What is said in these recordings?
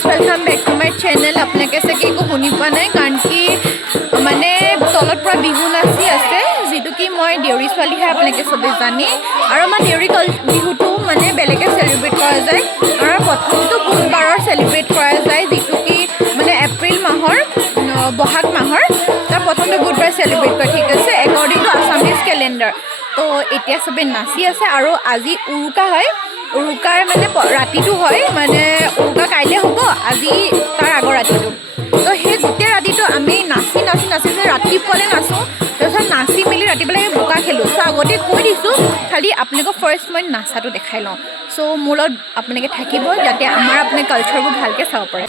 Guys welcome back to my channel আপোনালোকে চাগে একো শুনি পোৱা নাই কাৰণ কি মানে তলত পৰা বিহু নাচি আছে যেটো কি মই দেউৰী ছোৱালীহে আপোনালোকে সবে জানে আৰু আমাৰ দেউৰী বিহুটো মানে বেলেগে সেলিব্ৰেট কৰা যায় আৰু প্ৰথমটো বুধবাৰৰ সেলিব্ৰেট কৰা যায় যেটো কি মানে এপ্ৰিল মাহৰ বহাগ মাহৰ তাৰ প্ৰথমটো বুধবাৰ সেলিব্ৰেট কৰে ঠিক আছে একৰ্ডিং টু আসামিজ ক্যালেন্ডাৰ তো এতিয়া সবে নাচি আছে আৰু আজি উৰুকা হয় উৰুকাৰ মানে ৰাতিটো হয় মানে উৰুকা কাইলে হ'ব আজি তাৰ আগৰ ৰাতিটো তো সেই গোটেই ৰাতিটো আমি নাচি ৰাতিপুৱালে নাচো তাৰপিছত নাচি মেলি ৰাতিপুৱালে বোকা খেলোঁ তো আগতে কৈ দিছোঁ খালি আপোনালোকক ফাৰ্ষ্ট মই নাচাটো দেখাই লওঁ চ' মোৰ লগত আপোনালোকে থাকিব যাতে আমাৰ আপোনাৰ কালচাৰবোৰ ভালকৈ চাব পাৰে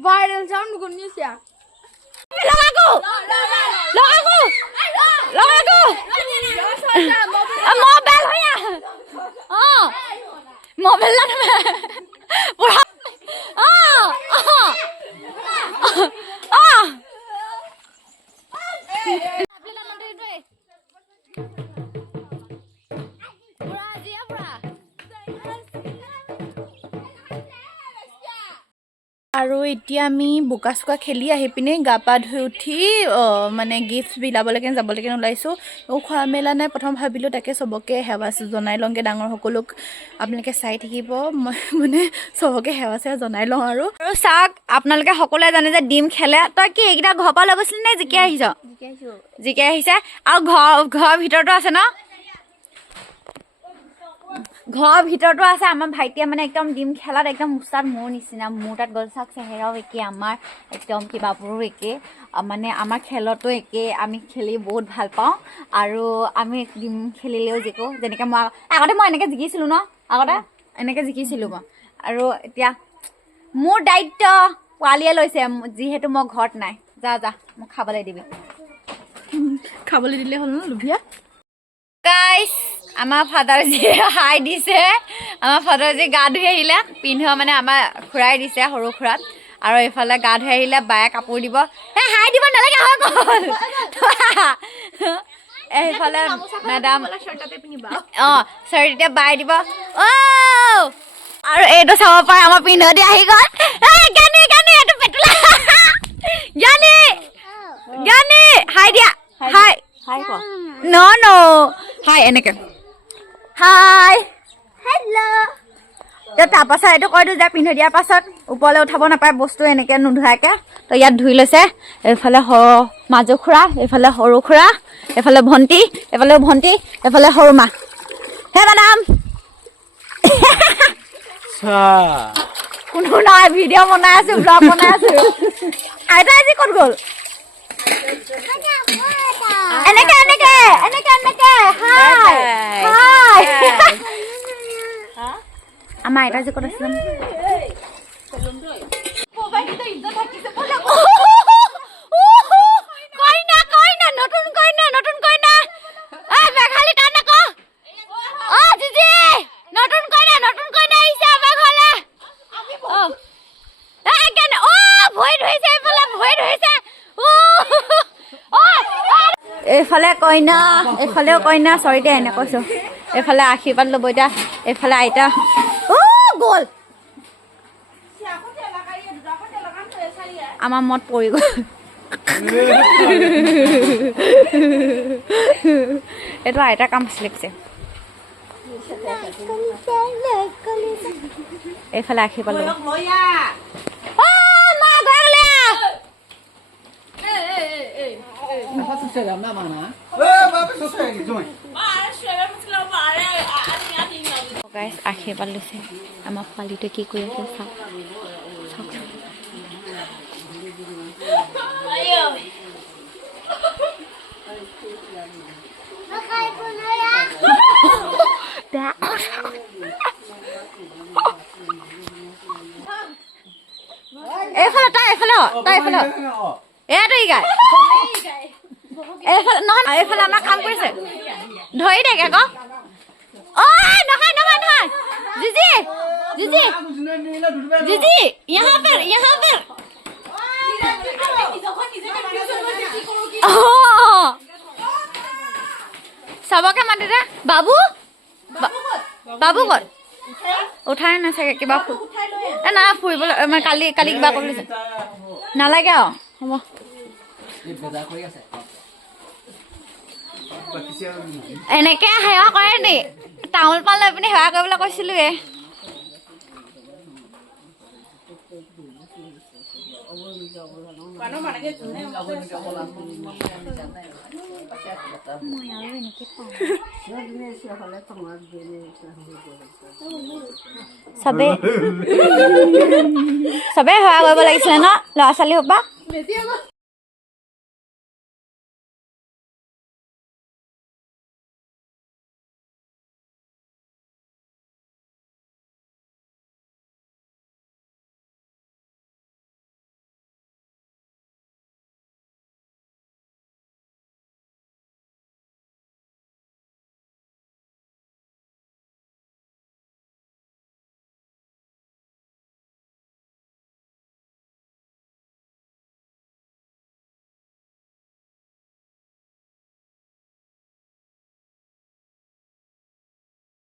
viral sound bukan news ya. Logaku. Mobile ho ya. Mobile la na. Pura. আৰু এতিয়া আমি বোকাচুকা খেলি আহি পিনে গা পা ধুই উঠি মানে গিফ্ট বিলাবলৈকে যাবলৈকে ওলাইছোঁ খোৱা মেলা নাই প্ৰথম ভাবিলোঁ তাকে চবকে সেৱা জনাই লওঁগে ডাঙৰ সকলোক আপোনালোকে চাই থাকিব মই মানে চবকে সেৱা জনাই লওঁ আৰু চাওক আপোনালোকে সকলোৱে জানে যে ডিম খেলে তই কি এইকেইটা ঘৰৰ পৰা লৈ গৈছিলি নে জিকি আহিছে আৰু ঘৰৰ ভিতৰতো আছে ন ঘৰৰ ভিতৰতো আছে আমাৰ ভাইটিয়ে মানে একদম ডিম খেলাত একদম উস্তাদ মোৰ নিচিনা মোৰ তাত গ'ল চাওক চেহেৰাও একে আমাৰ একদম কিবাবোৰো একে মানে আমাৰ খেলতো একে আমি খেলি বহুত ভাল পাওঁ আৰু আমি ডিম খেলিলেও জিকো যেনেকৈ মই আগতে মই এনেকৈ জিকিছিলোঁ ন আগতে এনেকৈ জিকিছিলোঁ মই আৰু এতিয়া মোৰ দায়িত্ব পোৱালীয়ে লৈছে যিহেতু মই ঘৰত নাই যা মোক খাবলৈ দিবি খাবলৈ দিলে হ'ল ন লুভিয়া গাইছ আমাৰ ফাদাৰজী হাই দিছে আমাৰ ফাদাৰজী গা ধুই আহিলে পিন্ধোৱা মানে আমাৰ খুৰাই দিছে সৰু খুৰাত আৰু এইফালে গা ধুই আহিলে বায়ে কাপোৰ দিব হাই দিব নালাগে হৈ গ'ল এইফালে মেডাম চাৰিটা বাই দিব আৰু এইটো চাব পাৰে আমাৰ পিন্ধোৱাতে আহি গ'ল এইটো পেটুলা জ্ঞানী হাই দিয়া হাই ন হাই এনেকে হাই হেল্ল' তাৰপাছত এইটো কৈ দিওঁ যে পিন্ধি দিয়াৰ পাছত ওপৰলৈ উঠাব নাপায় বস্তু এনেকৈ নোধোৱাকৈ তো ইয়াত ধুই লৈছে এইফালে মাজু খুৰা এইফালে সৰু খুৰা এইফালে ভণ্টি এইফালে সৰু মা হে মাদাম কোনো নাই ভিডিঅ' বনাই আছোঁ ব্লগ বনাই আছোঁ আইতা আজি ক'ত গ'ল এনেকে হাই আমাৰ আইতা যে ক'ত আছে নতুন কইনা মেঘালী তাৰ নাকো জিজি নতুন কইনা আহিছে আমাৰ ঘৰলে ভৰি ধৰিছে এইফালে কইনা এইফালেও কইনা চৰি দে এনে কৈছোঁ এইফালে আশীৰ্বাদ ল'ব এতিয়া এইফালে আইতা গ'ল আমাৰ মত পৰি গ'ল এইটো আইতাৰ কাম আছিলে পিছে এইফালে আশীৰ্বাদ ল'ব আশীৰ্বাদ লৈছে আমাৰ পোৱালিটোৱে কি কৰি আছে চাওক এইফালে তই এইফালে এইটো ই গায় এইফালে নহয় এইফালে আমাৰ কাম কৰিছে ধৰি দে আকৌ ঐ নহয় নহয় নহয় জিজি জিজি জিজি यहाँ पर सबके माते दे बाबू बाबू कत उठाই না চাগে কিবা না ফুৰিবলৈ মানে কালি কালি কিবা কৰিছে নালাগে আৰু হ'ব এনেকে সেৱা কৰে নি তামোল পাণ লৈ পিনি সেৱা কৰিবলৈ কৈছিলোৱে সবে সবে সেৱা কৰিব লাগিছিলে ন ল'ৰা ছোৱালী হোপা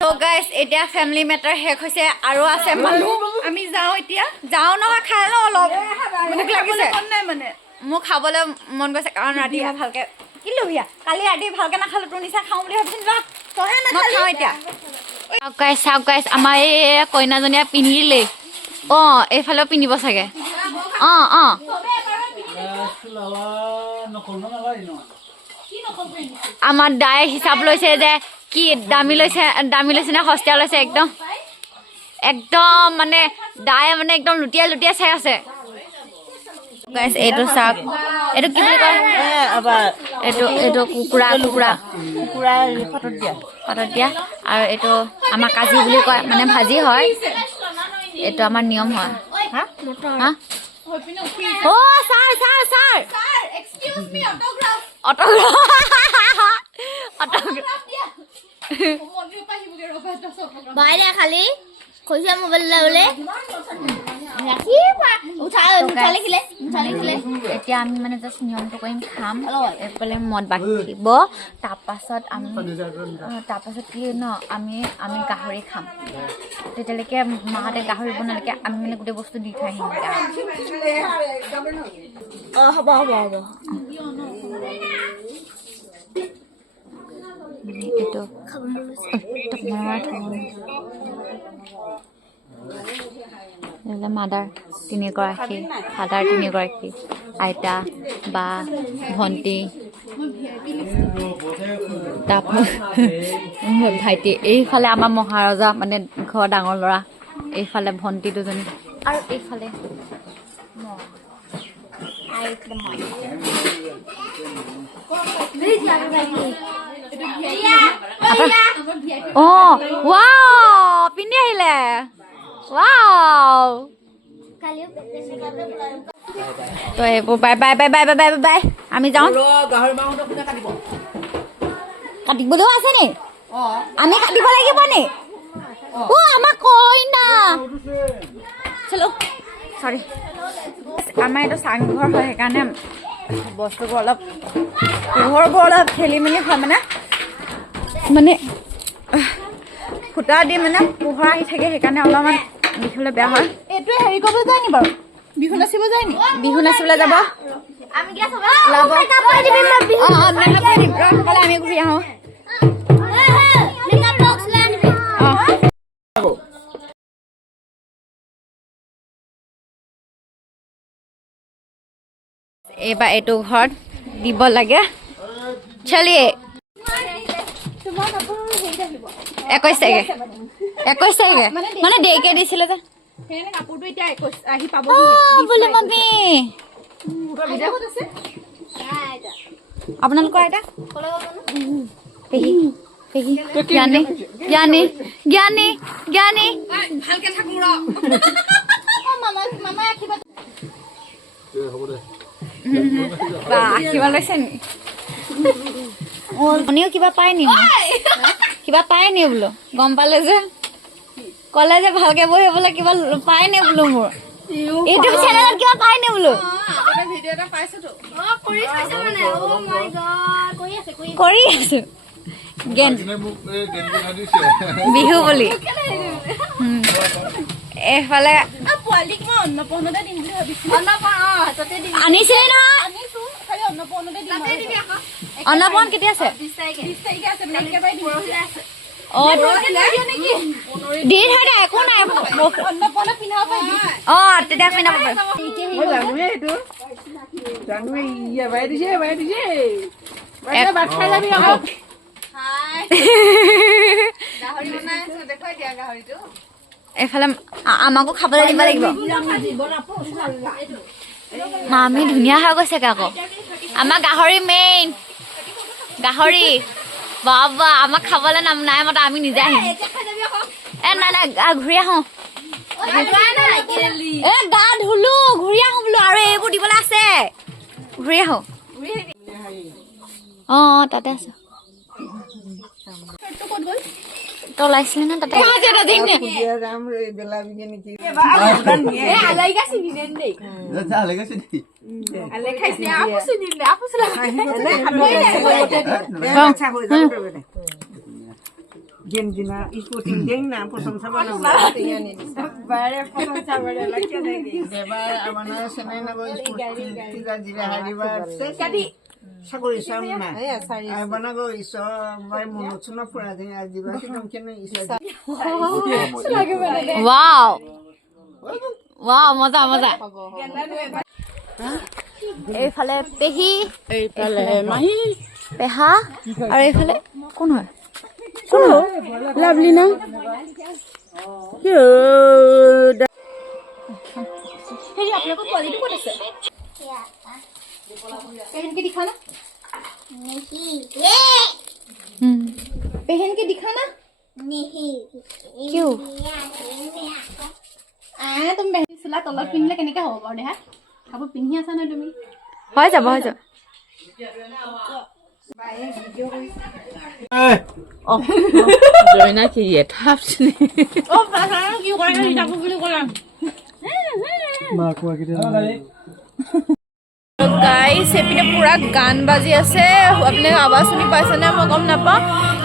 তো গাইস এতিয়া ফ্যামিলি ম্যাটাৰ শেষ হৈছে আৰু আছে মানুহ আমি যাও এতিয়া যাও নহয় খাই লও অলপ মোক লাগিছে মন নাই মানে মোক খাবলৈ মন গৈছে কাৰণ ৰাতি ভালকে কিলো হিয়া কালি ৰাতি ভালকে নাখালো তোৰ নিচা খাও বুলি ভাবিছিন ৰা তহে না খাও এতিয়া চাওক গাইস আমাৰ এই কইনাজনীয়া পিন্ধিলে এইফালেও পিন্ধিব চাগে আমাৰ দাই হিচাপ লৈছে যে কি দামী লৈছে না সস্তীয়া লৈছে একদম একদম মানে দাই মানে একদম লুটিয়া লুটিয়া চাই আছে গাইস এইটো চাওক এইটো কি বুলি কয় এইটো কুকুৰা পাতত দিয়া আৰু এইটো আমাৰ কাজি বুলি কয় মানে ভাজি হয় এইটো আমাৰ নিয়ম হয় হা ও স্যার এক্সকিউজ মি অটোগ্রাফ বাইরে খালি কইছে মোবাইল লাউলে রাখি উঠালে খিলে এতিয়া আমি মানে জাস্ট নিয়মটো কৰিম খাম এফালে মদ বাকিব তাৰপাছত কি ন আমি গাহৰি খাম তেতিয়ালৈকে মাহঁতে গাহৰি বনালৈকে আমি মানে গোটেই বস্তু দি থৈ আহিম হ'ব এইটো মাদাৰ 3 গৰাকী ফাদাৰ 3 গৰাকী আইতা বা ভণ্টি ভাইটি এইফালে আমাৰ মহাৰজা মানে ঘৰ ডাঙৰ ল'ৰা এইফালে ভণ্টি দুজনী আৰু এইফালে ৱাও পিন্ধি আহিলে ৱাও তো এইবোৰ bye bye bye bye bye bye আমি যাওঁ কাটিবলৈও আছে নি আমি কাটিব লাগিব নি আমাক কই না চলো সৰি আমাৰ এইটো চাংঘৰ হয় সেইকাৰণে বস্তুবোৰ অলপ পোহৰবোৰ অলপ খেলি মেলি হয় মানে ফুটা দি মানে পোহৰ আহি থাকে সেইকাৰণে অলপমান দেখিবলৈ বেয়া হয় এইটোৱে হেৰি কৰিবলৈ যায় নি বাৰু বিহু নাচিব যায় নি বিহু নাচিবলৈ যাব আমি ঘূৰি আহোঁ এইবাৰ এইটো ঘৰত দিব লাগে চলিয়ে 21 তাৰিখে মানে দেৰিকে দিছিলে যে কাপোৰটো এতিয়া আহি পাব বোলে মামি আপোনালোকৰ আইতা জ্ঞানী ভালকে থাকো ৰ মামা বা কিবা লৈছে নি মনিও কিবা পায় নি কিবা পায় নি বোলো গম পালে যে কলে যে ভালকে বহিবলৈ কিবা পায় নি বোলো মোৰ ইউটিউব চেনেলত কিবা পায় নি বোলো ভিডিঅ' এটা পাইছোতো কৰি চাইছে মানে ও মাই গড কৰি আছো গেন বিহু বুলি এইফালে পোৱালিক মই অন্নপূৰ্ণতে দিম বুলি ভাবিছিলো হাততে দিম আনিছিলে নহয় আনিছো খালি অন্নপূৰ্ণতে দিম দিবি আকৌ অন্নপূৰ্ণ কেতিয়া আছে 20 তাৰিখে আছে মানে একেবাৰে পৰহিলে আছে অ নেকি দিন হয় দে একো নাই অন্নপূৰ্ণ পিন্ধাব পাৰিবি অ তেতিয়া পিন্ধাব পাৰিম মই জানোৱে এইটো জানোৱে ইয়া বাই দিছে ভাত খাই যাবি আকৌ গাহৰি বনাইছো দেখুৱাই দিয়া গাহৰিটো এইফালে আমাকো খাবলৈ দিব লাগিব মামী ধুনীয়া হৈ গৈছে আকৌ আমাৰ গাহৰি মেইন গাহৰি বাবা আমাক খাবলৈ নাম নাই মতা আমি নিজে আহিম এ নাই নাই ঘূৰি আহো এ গা ধুলো ঘূৰি আহো বোলো আৰু এইবোৰ দিবলৈ আছে ঘূৰি আহো অ তাতে আছে তই ওলাইছিলি ন তাতে ৰাম বেলা বিকে নেকি Genjina ikutin deng na posong sama na bare posong sama na lakya degi deba amana senai na go ikutin tiga jira hariba sekadi sagori samna amana go iso mai monochuna pura de adibasi domkene iso wow wow মজা মজা এইফালে পেহী এইফালে মাহী পেহা আৰু এইফালে কোন হয় Lovely na. হেৰি আপোনালোকৰ কোৱালিটি ক'ত আছে পেহেন के दिखाना नहीं पेहन के दिखाना नहीं क्यों तुम बहन चुला तলত পিন্ধিলে কেনেকে হ'ব বাৰু দেহা কাপোৰ পিন্ধি আছা নাই তুমি হৈ যাব Joina ki ye tapsni. Oh, pasaran ki কৰে নাই কাপোৰ বুলি ক'লাম Ma কোৱা কি গাইস এপিনে পুৰা গান বাজি আছে আপুনি আৱাজ শুনি পাইছেনে মই গম নাপাওঁ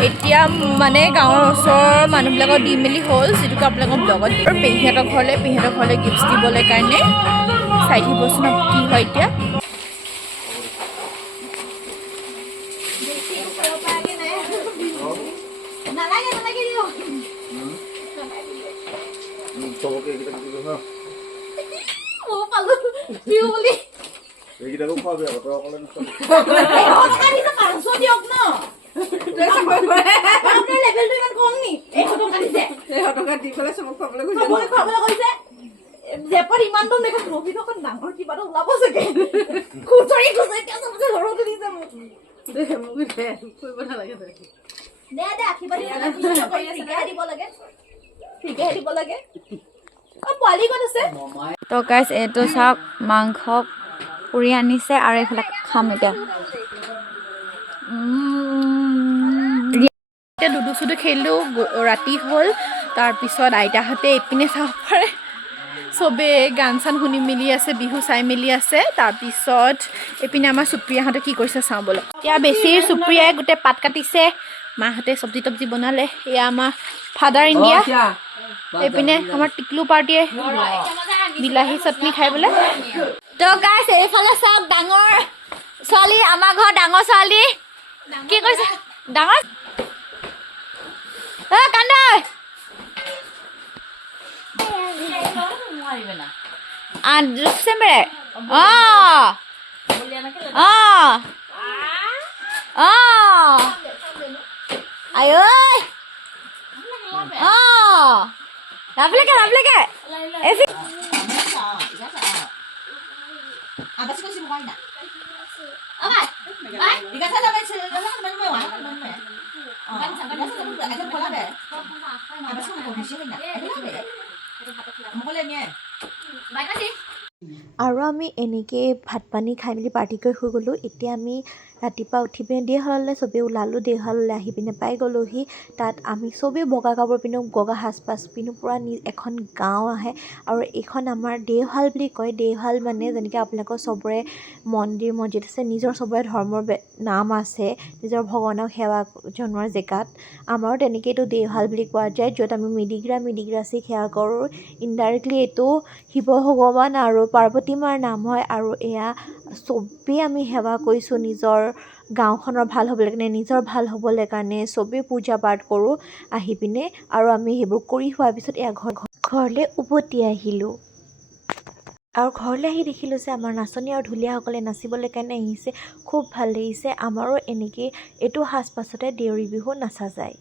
এতিয়া মানে গাঁৱৰ ওচৰৰ মানুহবিলাকক দি মেলি হ'ল যিটো আপোনালোকক ব্লগত আৰু পেহিহঁতৰ ঘৰলৈ গিফ্টছ দিবলৈ কাৰণে চাই থাকিবচোন কি হয় এতিয়া নালাগে দিও চবকে এইকেইটা দিলো হা ও পালো দিও বুলি এইকেইটাকো খোৱাবি আকৌ তই অকলে নিছ টকা দিছে 500 দিয়ক ন আপোনাৰ লেভেলটো ইমান কম নি 100 টকা দিছে 100 টকা দি পেলাই চবক খাবলৈ গৈছে চবকে খাবলৈ কৈছে জেপত ইমান দম দেখোন নবীন অকণ ডাঙৰ কিবা এটা ওলাব চাগে খুচৰি এতিয়া চবকে ঘৰতো দিছে মোক দে মোক দে কৰিব নালাগে দে দে আশীৰ্বাদ দিব লাগে ঠিকে দিব লাগে পোৱালি ক'ত আছে তো গাইছ এইটো চাওক মাংস পুৰি আনিছে আৰু এইফালে খাম এতিয়া এতিয়া দুডু চুডু খেলিলোঁ ৰাতি হ'ল তাৰপিছত আইতাহঁতে এইপিনে চাব পাৰে চবে গান চান শুনি মেলি আছে বিহু চাই মেলি আছে তাৰপিছত এইপিনে আমাৰ সুপ্ৰিয়াহঁতে কি কৰিছে চাওঁ বলক এতিয়া বেছি সুপ্ৰিয়াই গোটেই পাত কাটিছে মাহঁতে চব্জি তব্জি বনালে এয়া আমাৰ ফাদাৰ ইণ্ডিয়া এইপিনে আমাৰ টিকলু পাৰ্টিয়ে বিলাহী চাটনি খাই বোলে তো গাইছ এইফালে চাওক ডাঙৰ ছোৱালী আমাৰ ঘৰ ডাঙৰ ছোৱালী কি কৰিছে ডাঙৰ কান্দা চেম্বৰে আই Lapelake. Apa sih sih bukan nak? Apa? Dikasih sama si teman mewah, teman mewah. Kan sampai dah sampai ada pola deh. Apa sih mau kondisi nak? Ada apa? Mau lihat ni? Baik kasih. আৰু আমি এনেকৈ ভাত পানী খাই মেলি party কৰি শুই গ'লোঁ। এতিয়া আমি ৰাতিপুৱা উঠি পিনে দেওশাললৈ চবেই ওলালোঁ। দেওশাললৈ আহি পিনে পাই গ'লোহি। তাত আমি চবেই বগা কাপোৰ পিন্ধো, বগা সাজপাৰ পিন্ধো, পূৰা এখন গাঁও আহে। আৰু এইখন আমাৰ দেওশাল বুলি কয়। দেওশাল মানে যেনেকৈ আপোনালোকৰ চবৰে মন্দিৰ মছজিদ আছে, নিজৰ চবৰে ধৰ্মৰ নাম আছে, নিজৰ ভগৱানক সেৱা জনোৱাৰ জেগাত। আমাৰো তেনেকৈ এইটো দেওশাল বুলি কোৱা যায়, য'ত আমি মৃগীৰাচীক সেৱা কৰোঁ। ইনডাইৰেক্টলি এইটো শিৱ ভগৱান আৰু পাৰ্বতী মাৰ নাম হয়। আৰু এয়া চবেই আমি সেৱা কৰিছোঁ নিজৰ গাঁওখনৰ ভাল হ'বলৈ কাৰণে, নিজৰ ভাল হ'বলৈ কাৰণে চবেই পূজা পাঠ কৰোঁ আহি পিনে। আৰু আমি সেইবোৰ কৰি হোৱাৰ পিছত এয়া ঘৰলৈ উভতি আহিলোঁ। আৰু ঘৰলৈ আহি দেখিলোঁ যে আমাৰ নাচনী আৰু ঢুলীয়াসকলে নাচিবলৈ কাৰণে আহিছে। খুব ভাল লাগিছে। আমাৰো এনেকৈ এইটো সাজপাছতে দেউৰী বিহু নাচা যায়।